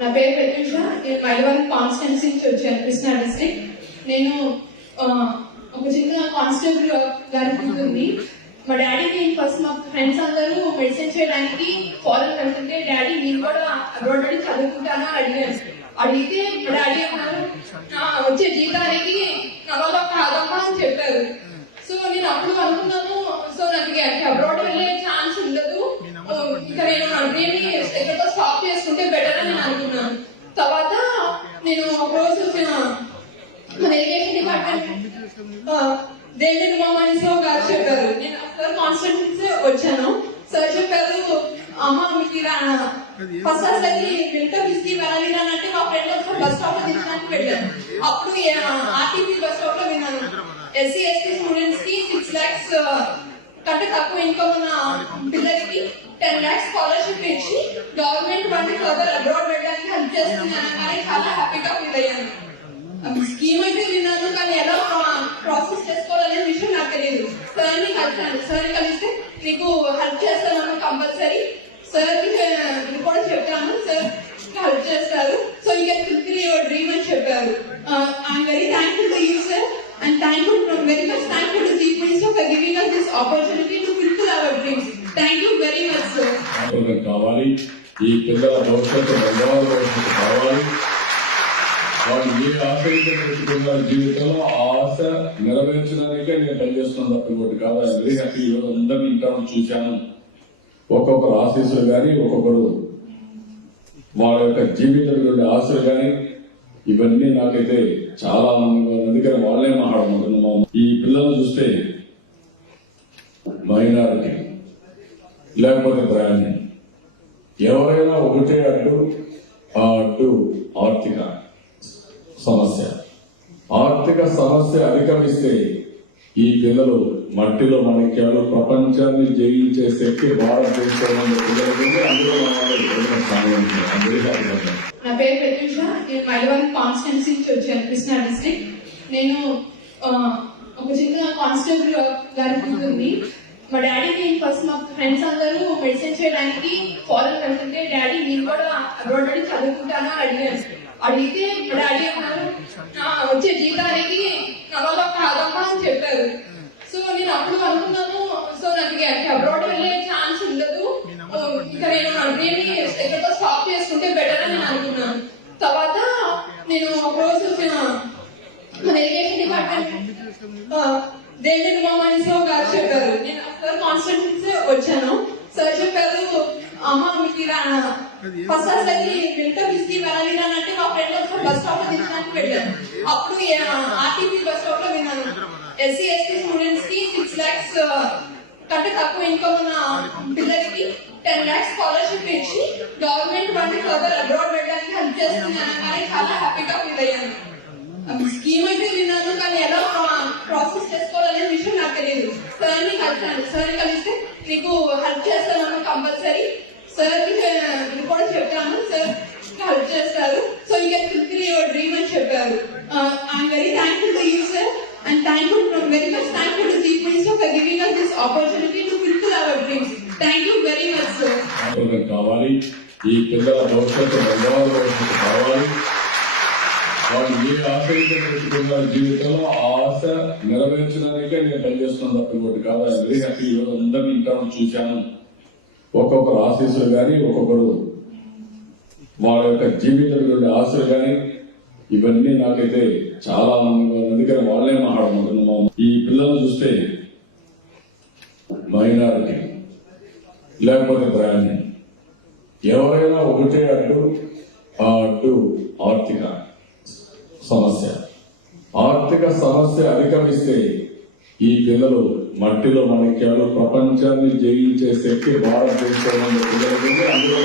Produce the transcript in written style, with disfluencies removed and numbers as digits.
నా పేరు ప్రత్యూష. నేను మైలవరం కాన్స్టిట్యున్సీ నుంచి వచ్చాను, కృష్ణా డిస్ట్రిక్ట్. నేను ఒక చిన్న కానిస్టేబుల్ గారి కూతుర్ని. మా డాడీకి ఫస్ట్ మా ఫ్రెండ్స్ అందరూ మెడిసిన్ చేయడానికి ఫారెన్ వెళ్తుంటే డాడీ నేను కూడా అబ్రాడ్ వెళ్ళి చదువుకుంటానా అడిగాను. అడిగితే మా డాడీ అన్నారు వచ్చే జీతానికి నా వల్ల కాదమ్మా అని చెప్పారు. సో నేను అప్పుడు అనుకున్నాను, సో నాకు అబ్రాడ్ వెళ్ళే ఛాన్స్ ఉండదు, ఇక నేను నా డ్రీమ్ ని ఎక్కడితో స్టాప్ చేసుకుంటే బెటర్ అని నేను అనుకున్నాను. తర్వాత నేను ఒక రోజు మన ఇరిగేషన్ డిపార్ట్మెంట్ దేవేంద్ర రామాయణరావు గారు చెప్పారు. నేను సార్ కాన్స్టిట్యూన్సీ వచ్చాను. సార్ చెప్పారు, అమ్మ మీకు ఫస్ట్ అసలు వెల్కమ్ ఇస్కి వెళ్ళాలి అంటే మా ఫ్రెండ్ ఒకసారి బస్ స్టాప్ లో దిగడానికి వెళ్ళాను. అప్పుడు ఆర్టీపీ బస్ స్టాప్ లో విన్నాను, ఎస్సీ ఎస్టీ స్టూడెంట్స్ కి 6 lakhs కంటే తక్కువ ఇన్కమ్ ఉన్న పిల్లలకి 10 lakhs స్కాలర్షిప్ ఇచ్చి గవర్నమెంట్ ఫండ్ ఫర్దర్ అబ్రాడ్ వెళ్ళడానికి హెల్ప్ చేస్తుంది అనగానే చాలా హ్యాపీగా ఫీల్ అయ్యాను. స్కీమ్ అయితే విన్నాను, కానీ ఎలా ప్రాసెస్ చేసుకోవాలనే విషయం నాకు తెలియదు. సార్ని కలిసాను. సార్ కలిస్తే నీకు హెల్ప్ చేస్తాను కంపల్సరీ, సార్ కూడా చెప్పాను, సార్ హెల్ప్ చేస్తారు. So you can fulfil your dream అని చెప్పారు. I'm very thankful to you sir, and very much thankful to Chief Minister for giving us this opportunity to fulfill our dreams. Thank you very much, sir. కావాలి ఈ పిల్లల భవిష్యత్తు బంగారు భవిష్యత్తు కావాలి. వాళ్ళు ఏ ఆశ పెట్టుకున్న జీవితంలో ఆ ఆశ నెరవేర్చడానికే నేను పనిచేస్తున్నాను తప్ప ఇంకోటి కాదు. Very happy. అందరినీ ఇంట్లో చూశాను. ఒక్కొక్కరు ఆశీస్సులు కానీ, ఒక్కొక్కరు వాళ్ళ యొక్క జీవితంలో ఆశలు కానీ, ఇవన్నీ నాకైతే చాలా ఆనందంగా ఉంది. అందుకని వాళ్ళే మాట్లాడమంటున్నాము. ఈ పిల్లలు చూస్తే మైనారిటీ లేకపోతే బ్రాహ్మణ్ ఎవరైనా ఒకటే అడ్డు, ఆ అడ్డు ఆర్థిక సమస్య. ఆర్థిక సమస్య అధిగమిస్తే ఈ పిల్లలు మట్టిలో మణిక్యాలు, ప్రపంచాన్ని జయించే శక్తి భారతదేశంలో పిల్లలు. అందులో నా పేరు ప్రత్యూష. నేను మైలవరం కాన్స్టిట్యున్సీ నుంచి వచ్చాను, కృష్ణా డిస్ట్రిక్ట్. నేను ఒక చిన్న కానిస్టేబుల్ గారి కూతుర్ని. మా డాడీకి ఫస్ట్ మా ఫ్రెండ్స్ అందరూ మెడిసిన్ చేయడానికి ఫారెన్ వెళ్తుంటే డాడీ నేను కూడా అబ్రాడ్ వెళ్ళి చదువుకుంటానా అడిగాను. అడిగితే మా డాడీ అన్నారు వచ్చే జీతానికి నా వల్ల కాదమ్మా అని చెప్పారు. సో నేను అప్పుడు అనుకున్నాను, సో నాకు అబ్రాడ్ వెళ్ళే ఛాన్స్ ఉండదు, ఇక నేను నా డ్రీమ్ ని ఎక్కడితో స్టాప్ చేసుకుంటే బెటర్ అని నేను అనుకున్నాను. తర్వాత నేను ఒక రోజు మన ఇరిగేషన్ డిపార్ట్మెంట్ దేవేంద్ర రామాయణరావు గారు చెప్పారు. నేను సార్ కాన్స్టిట్యూన్సీ వచ్చాను. సార్ చెప్పారు, అమ్మ మీకు ఫస్ట్ అసలు వెల్కమ్ ఇస్కి వెళ్ళాలి అంటే మా ఫ్రెండ్ ఒకసారి బస్ స్టాప్ లో దిగడానికి వెళ్ళాను. అప్పుడు ఆర్టీపీ బస్ స్టాప్ లో విన్నాను, ఎస్సీ ఎస్టీ స్టూడెంట్స్ కి 6 lakhs కంటే తక్కువ ఇన్కమ్ ఉన్న పిల్లలకి 10 lakhs స్కాలర్షిప్ ఇచ్చి గవర్నమెంట్ ఫండ్ ఫర్దర్ అబ్రాడ్ వెళ్ళడానికి హెల్ప్ చేస్తుంది అనగానే చాలా హ్యాపీగా ఫీల్ అయ్యాను. స్కీమ్ అయితే విన్నాను, కానీ ఎలా ప్రాసెస్ చేసుకోవాలనే విషయం నాకు తెలియదు. సార్ని కలిసాను. సార్ కలిస్తే నీకు హెల్ప్ చేస్తాను కంపల్సరీ, సార్ కూడా చెప్పాను, సార్ హెల్ప్ చేస్తారు. So you can fulfil your dream అని చెప్పారు. I'm very thankful to you sir, and very much thankful to Chief Minister for giving us this opportunity to fulfill our dreams. Thank you very much, sir. కావాలి ఈ పిల్లల భవిష్యత్తు బంగారు భవిష్యత్తు కావాలి. వాళ్ళు ఏ ఆశ పెట్టుకున్న జీవితంలో ఆ ఆశ నెరవేర్చడానికే నేను పనిచేస్తున్నాను తప్ప ఇంకోటి కాదు. Very happy. అందరినీ ఇంట్లో చూశాను. ఒక్కొక్కరు ఆశీస్సులు కానీ, ఒక్కొక్కరు వాళ్ళ యొక్క జీవితంలో ఆశలు కానీ, ఇవన్నీ నాకైతే చాలా ఆనందంగా ఉంది. అందుకని వాళ్ళే మాట్లాడమంటున్నాము. ఈ పిల్లలు చూస్తే మైనారిటీ లేకపోతే బ్రాహ్మణ్ ఎవరైనా ఒకటే అడ్డు, ఆ అడ్డు ఆర్థిక సమస్య. ఆర్థిక సమస్య అధిగమిస్తే ఈ పిల్లలు మట్టిలో మణిక్యాలు, ప్రపంచాన్ని జయించే శక్తి భారతదేశంలో పిల్లలు. అందులో